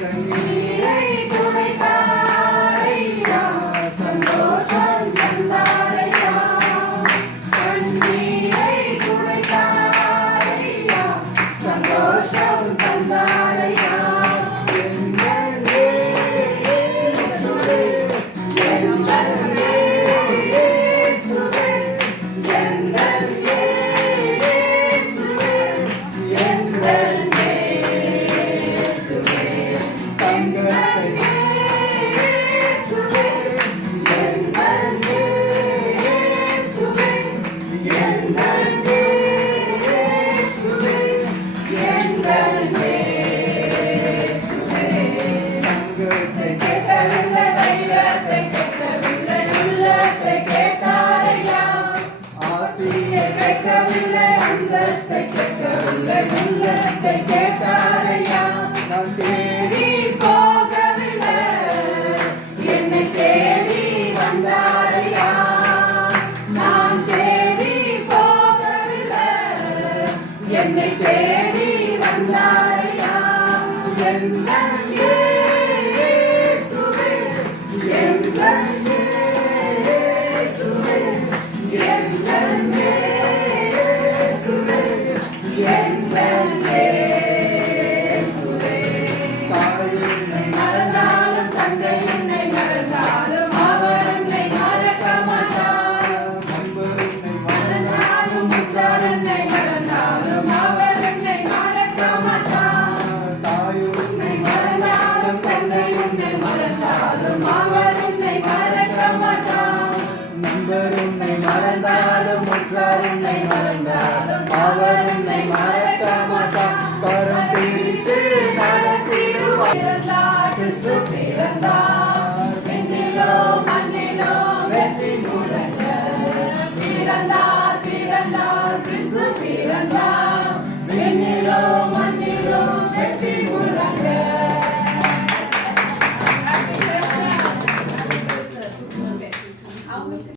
கண்ணீரை துடைத்தாரையா, சந்தோஷம் தந்தாரையா. கண்ணீரை துடைத்தாரையா, சந்தோஷம் தந்தாரையா. எங்கள் இயேசுவே, எங்கள் இயேசுவே, எங்கள் இயேசுவே, எங்கள் இயேசுவே. எங்கள் இயேசுவே, எங்கள் இயேசுவே, எங்கள் இயேசுவே, எங்கள் இயேசுவே. தங்கத்தை கேட்கவில்லை, தைரியத்தை கேட்கவில்லை, உள்ளத்தை கேட்டாரையா. ஆசியை கேட்கவில்லை, அந்தஸ்தை கேட்கவில்லை, உள்ளத்தை கேட்டாரையா. நான் தேடி போகவில்லை, என்னை தேடி வந்தாரையா. நான் தேடி போகவில்லை, என்னை தேடி வந்தாரையா. எங்கள் இயேசுவே, எங்கள் இயேசுவே, எங்கள் இயேசுவே, எங்கள் இயேசுவே. தாய் உன்னை மறந்தாலும், தந்தை உன்னை மறந்தாலும், அவர் உன்னை மறக்க மாட்டார். நண்பர் உன்னை மறந்தாலும், உற்றார் உன்னை மறந்தாலும், அவர் உன்னை மறக்க மாட்டார். தாய் உன்னை மறந்தாலும், தந்தை உன்னை மறந்தாலும், அவர் உன்னை மறக்க மாட்டார். நண்பர் உன்னை மறந்தாலும், உற்றார் உன்னை மறந்தாலும், அவர் உன்னை மறக்க மாட்டார். கரம் பிடித்து நடத்திடுவார். கிறிஸ்து பிறந்தார், விண்ணிலோ மண்ணிலோ வெற்றி முழங்க. பிறந்தார், பிறந்தார், கிறிஸ்து பிறந்தார்.